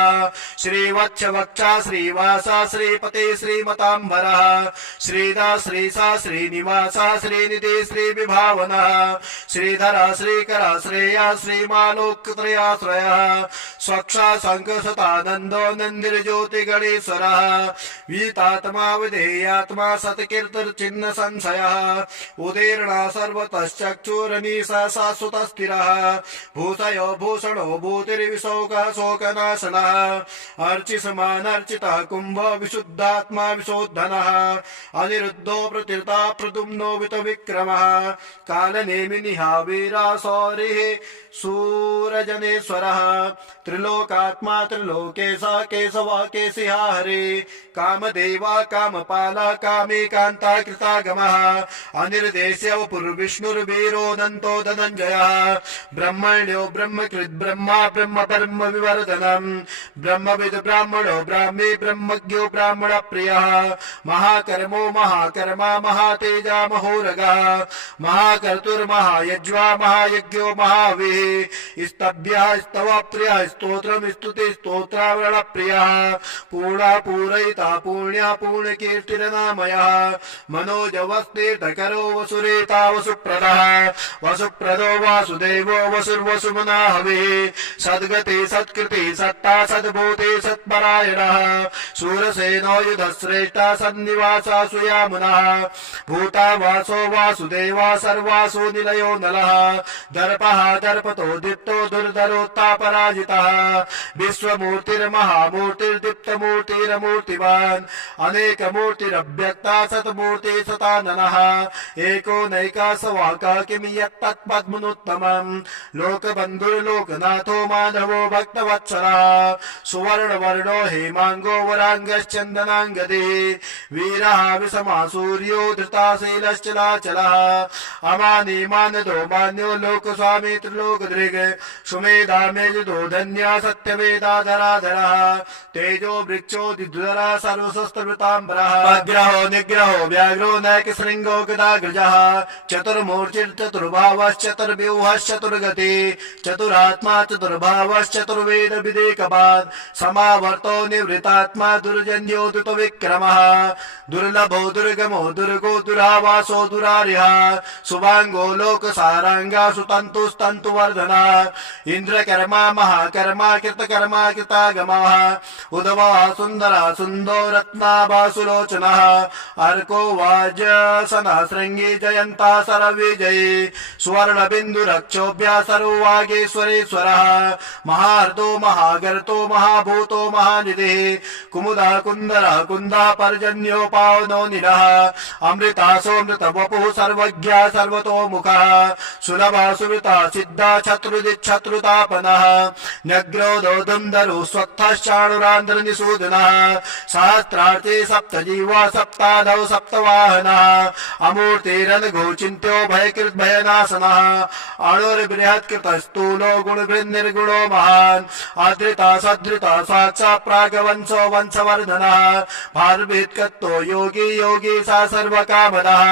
श्रीवत्सवक्षा श्रीवासा श्रीपते श्रीमताम्बरः श्रीदा श्रीसा श्रीनिवासा श्रीनिधि श्रीविभावनः श्रीधरा श्रीकरा श्रेया श्रीमालोकत्रयाश्रयः स्वक्षा शङ्खसतानन्दो नन्दिर्ज्योतिगणेश्वरः वीतात्मा विधेयात्मा सत्कीर्तिर्चिह्न संशयः उदीर्णा सर्वतश्चक्षुरनीशा शाश्वतस्थिरः भूषयो भूषणो भूतिर्विशोकः शोकनाशनः अर्चिसमानर्चितः कुम्भो विशुद्धात्मा विशोद्धनः अनिरुद्धो प्रतीर्ता प्रद्युम्नो वितविक्रमः कालनेमिनिः वीरा सौरिः सूरजनेश्वरः त्रिलोकात्मा त्रिलोकेशः केशवः केशिहा हरे कामदेवा कामपाला कामेकान्ता कृतागमः अनिर्देश्य वपुर्विष्णुर्वीरोऽनन्तो धनञ्जयः ब्रह्मण्यो ब्रह्मकृत् ब्रह्मा ब्रह्म ब्रह्म विवर्धनम् ब्रह्मविद् ब्राह्मणो ब्राह्मी ब्रह्मज्ञो ब्राह्मण प्रियः महाकर्मो महाकर्मा महातेजा महोरगः महाकर्तुर्महायज्वा महायज्ञो महावीः स्तभ्यः स्तव प्रियः स्तोत्रम् स्तुति स्तोत्रावरण प्रियः पूर्णा पूरयिता पुण्या पूर्णकीर्तिरनामयः मनोजवस्तीर्थकरो वसुरेता वसुप्रदः वसुप्रदो वासुदेवो वसुर्वसुमना हविः सद्गति सत्कृति सत्ता सद्भूते सत्परायणः शूरसेनो युधश्रेष्ठा सन्निवासा सुयामुनः भूता वासो वासुदेवा सर्वासु निलयो नलः दर्पः दर्पतो दीप्तो दुर्धरोत्तापराजितः विश्वमूर्तिर्महामूर्तिर्दीप्तमूर्तिरमूर्तिवान् अनेकमूर्तिरव्यक्ता सतमूर्ति सताननः एको नैकासवाकः किं यत्तत्पद्मनुत्तमम् लोकबन्धुर्लोकनाथो माधवो भक्तवत्सलः सुवर्णवर्णो हेमाङ्गो वराङ्गश्चन्दनाङ्गदे वीरः विषमा सूर्यो धृताशीलश्चलाचलः अमानी मानदो मान्यो लोकस्वामी त्रिलोकदृग् सुमेधा मेजुदो धन्या सत्यवेदाधराधरः तेजो वृक्षो दिद्वरः सर्वशस्त्रवृताम्बरः अग्रहो निग्रहो व्याघ्रो नैकशृङ्गो गदाग्रजः चतुर्मूर्तिर्चतुर्भावश्चतुर्व्यूहश्चतुर्गति चतुरात्मा चतुर्भावश्चतुर्वेद विदेकपात् समावर्तो निवृतात्मा दुर्जन्यो द्रुतविक्रमः दुर्लभ दुर्लभो दुर्गमो दुर्गो दुरावासो दुरारिह शुभांगो लोक सारांगा सुतंतुस्तंतुवर्धना इंद्रकर्मा महाकर्मा कृतकर्मा कृतागमा उदवा सुंदरा सुंदो रत्नाभा सुलोचनः अर्को वाजसना श्रृंगी जयंता सरविजयी सुवर्णबिन्दुरक्षोभ्य सर्ववागेश्वरेश्वरः महार्दो महागर्तो महाभूतो महानिधिः कुमुदा कुन्दरा कुन्दा पर्जन्योपावनो निरः अमृतासोऽमृतवपुः सर्वज्ञा सर्वतोमुखः सुलभा सुवृता सिद्धा शत्रुदिच्छत्रुतापनः न्यग्रोधो दुन्दरो स्वत्थश्चाणुरान्ध्रनिषूदनः सहस्रार्थे सप्तजीवा सप्तादौ सप्तवाहनः अमूर्तिरनघोचिन्त्यो भयकृद्भयनाशनः अणुर्बृहत्कृतस्थूलो गुणभृन्निर्गुणो महान् आदृता सदृता साक्षात् प्रागवंशो वंशवर्धनः भारभीत्कत्तो योगी योगी सा सर्वकामदः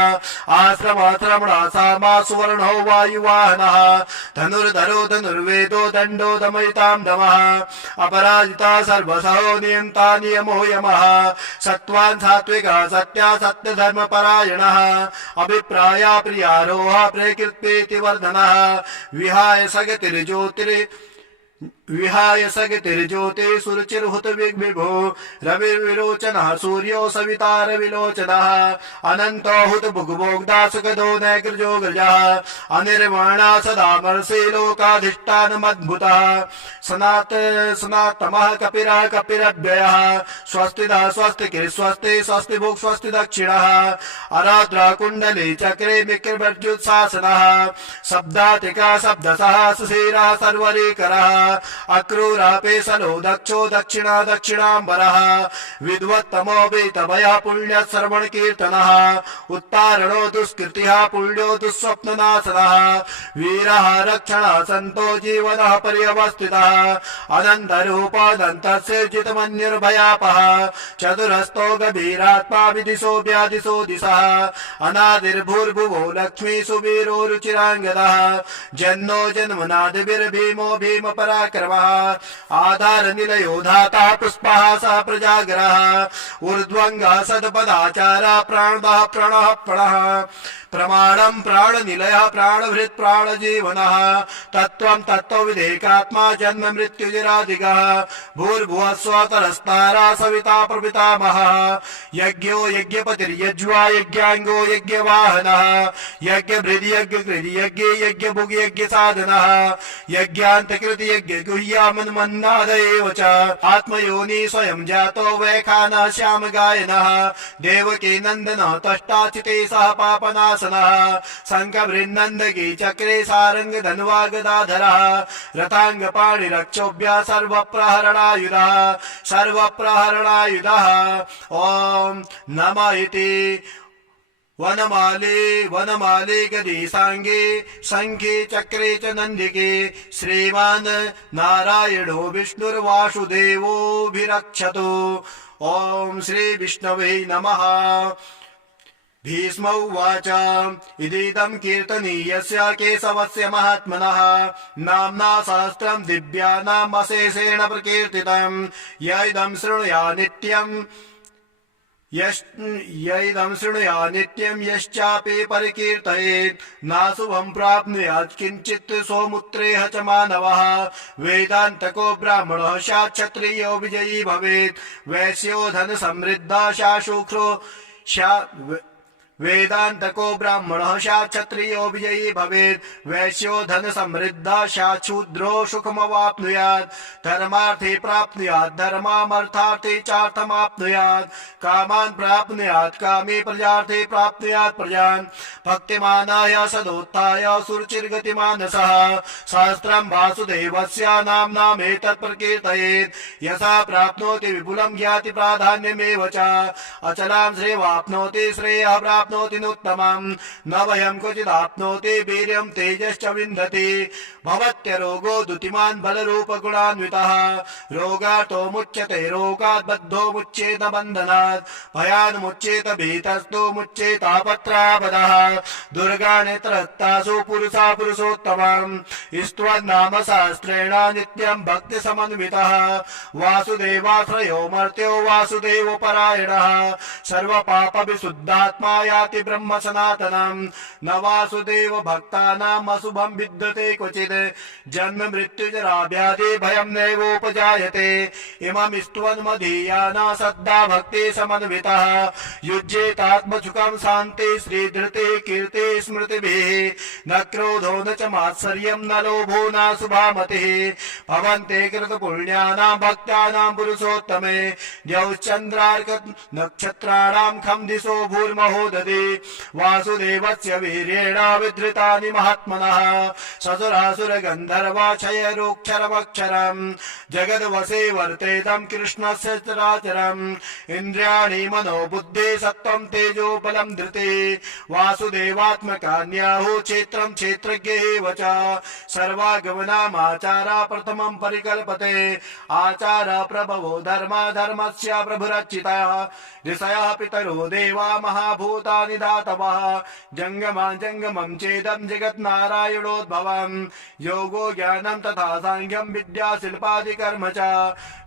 आश्रमाश्रमणा सामा सुवर्णो वायुवाहनः धनुर्धरो धनुर्वेदो दण्डो दमयितां दमः अपराजिता सर्वसहो नियन्ता नियमो यमः सत्त्वान् सात्विका सत्या सत्यधर्मपरायणः अभिप्राया प्रियारोह प्रकृत्येति वर्धनः विहाय सगतिर्ज्योति सुरुचिर्हुत विभो रविर्विलोचनः सूर्यो सवितार विलोचनः अनंतो हुत भुग्भोग्धा सुखदो नैकृजोग्रजः अनिर्वाणा सदा मर्षि लोकाधिष्ठानमद्भुतः सनातमः कपिरः कपिरव्ययः स्वस्तिदा स्वस्तिकिर् स्वस्ति स्वस्ति भुक् स्वस्ति दक्षिणः अराद्रा कुण्डली चक्रे मिक्रवर्जुत्सासनः शब्दातिका शब्दसः सुशीरः सर्वरीकरः अक्रूरापेशलो दक्षो दक्षिणा दक्षिणाम्बरः विद्वत्तमो वेतभयः पुण्यः श्रवण कीर्तनः उत्तारणो दुष्कृतिः पुण्यो दुःस्वप्ननाशनः वीरः रक्षणः सन्तो जीवनः पर्यवस्थितः अनन्तरूपादन्तस्य जितमन्युर्भयापः चतुरस्तो गभीरात्मा विदिशो व्यादिशो दिशः अनादिर्भूर्भुवो लक्ष्मी सुवीरो रुचिराङ्गदः जन्नो जन्मनादिभिर्भीमो भीम पराक्रमः आधार निलयो धाता पुष्पः स प्रजागरः ऊर्ध्वङ्गः सदपदाचारः प्राणदः प्रणः प्रणः प्रमाणं प्राणनिलयः प्राणभृत् प्राणजीवनः तत्त्वं तत्त्वविदेकात्मा जन्म मृत्युजरादिगः भूर्भुवः स्वतरस्तारा सविता प्रपितामहः यज्ञो यज्ञपतिर्यज्वा यज्ञाङ्गो यज्ञवाहनः यज्ञभृद् यज्ञकृद् यज्ञे यज्ञभुग् यज्ञसाधनः यज्ञान्तकृति यज्ञगुह्यामन्मन्नाद एव च आत्मयोनि स्वयं जातो वैखानः श्यामगायनः देवकी नन्दनः तष्टाचिते सह पापनाशनः शङ्खभृन्नन्दगी चक्रे सारंग धन्वा गदाधरः रथाङ्गपाणिरक्षोभ्यः सर्वप्रहरणायुधः ॐ नमः इति वनमाले गदी सांगे शंखे चक्रे च नंदिके श्रीमान् नारायणो विष्णुर्वासुदेवोऽभिरक्षतु ॐ श्री विष्णवे नमः। भीष्म उवाच इदीदं कीर्तनीयस्य केशवस्य महात्मनः नाम्ना सहस्रं दिव्यानाम् अशेषेण प्रकीर्तितं यैदं शृणुया नित्यं यश्चापि परिकीर्तयेत् नाशुभं प्राप्नुयात् किञ्चित् सौमुत्रेह च मानवः वेदान्तको ब्राह्मणः स्यात् क्षत्रियो विजयी भवेत् वैश्यो धन समृद्धा शाशुक्रो वेदान्तको ब्राह्मणः स्यात् क्षत्रियो विजयी भवेत् वैश्यो धन समृद्धा स्यात् शूद्रो सुखमवाप्नुयात् धर्मार्थे प्राप्नुयात् धर्मामर्थार्थे चार्थमाप्नुयात् कामान् प्राप्नुयात् कामे प्रजार्थे प्राप्नुयात् प्रजान् भक्तिमानाय सदोत्थाय सुरुचिर्गतिमानसः सहस्रं वासुदेवस्य नाम्नामेतत् प्रकीर्तयेत् यथा प्राप्नोति विपुलं ज्ञाति प्राधान्यमेव च अचलां श्रेयवाप्नोति श्रेयः प्राप्नोति नोत्तमं न भयं क्वचिदाप्नोति वीर्यं तेजश्च विन्दति भवत्यरोगो दुतिमान् बलरूपगुणान्वितः रोगार्तो मुच्यते रोगात् बद्धो मुच्येत बन्धनात् भयान् मुच्येत भीतस्तो मुच्येतापत्रापदः दुर्गानेत्रत्तासु पुरुषा पुरुषोत्तमम् स्तुवन्नाम शास्त्रेण नित्यं भक्ति समन्वितः वासुदेवाश्रयो मर्त्यो वासुदेव परायणः सर्व पाप विशुद्धात्मा याति ब्रह्म सनातनम् न वासुदेव भक्तानाम् अशुभं विद्यते क्वचित् जन्म मृत्यु जरा व्याधि भयं नैवोपजायते इमं स्तुवन् मदीयाना सद्दा भक्ति समन्वितः युज्येतात्मसुखं शान्ति श्रीधृति कीर्ति स्मृतिभिः न क्रोधो न च मात्सर्यं न लोभो न शुभामतिः भवन्ते कृतपुण्यानां भक्तानां पुरुषोत्तमे द्यौश्चन्द्रार्क नक्षत्राणां खं दिशो भूर्महो ददे वासुदेवस्य वीर्येण विधृतानि महात्मनः ससुरासुर गन्धर्वा क्षयरोक्षरमक्षरम् जगद्वसे वर्तेतं कृष्णस्य चराचरम् इन्द्रियाणि मनो बुद्धि सत्त्वं तेजो बलं धृते वासुदेवात्मकान्याहु क्षेत्रं क्षेत्रज्ञ एव च सर्वागमनामाचारा प्रथमं परिकल्पते आचार प्रभवो धर्मा धर्मस्य प्रभुरचितः ऋषयः पितरो देवा महाभूतानि धातवः जंगमा जंगमं चेदं जगत् नारायणोद्भवम् योगो ज्ञानं तथा सांख्यं विद्या शिल्पादि कर्म च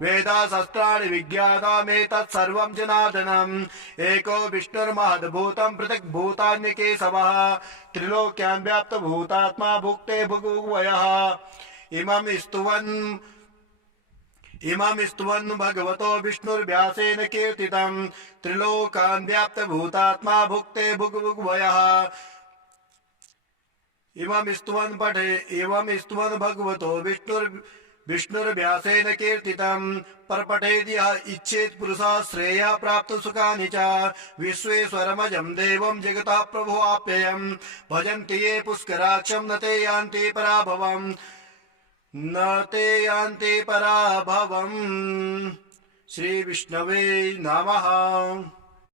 वेदा शस्त्राणि विज्ञातमेतत् सर्वं जनार्दनम् एको विष्णुर्महद्भूतं पृथक् भूतान्यकेशवः त्रिलोक्यां व्याप्त भूतात्मा भुक्ते भुगुवयः इमं स्तुवन् भगवतो विष्णुर्व्यासेन कीर्तितं त्रिलोकान् व्याप्त भूतात्मा भुक्ते भुगुवयः इमं स्तुवन् भगवतो विष्णुर्व्यासेन कीर्तितं परपठेद् यः इच्छेत् पुरुषः श्रेयः प्राप्त सुखानि च विश्वेश्वरमजं देवं जगतः प्रभो आप्ययम् भजन्ति ये पुष्कराक्षं न ते यान्ति पराभवम् श्री विष्णवे नमः।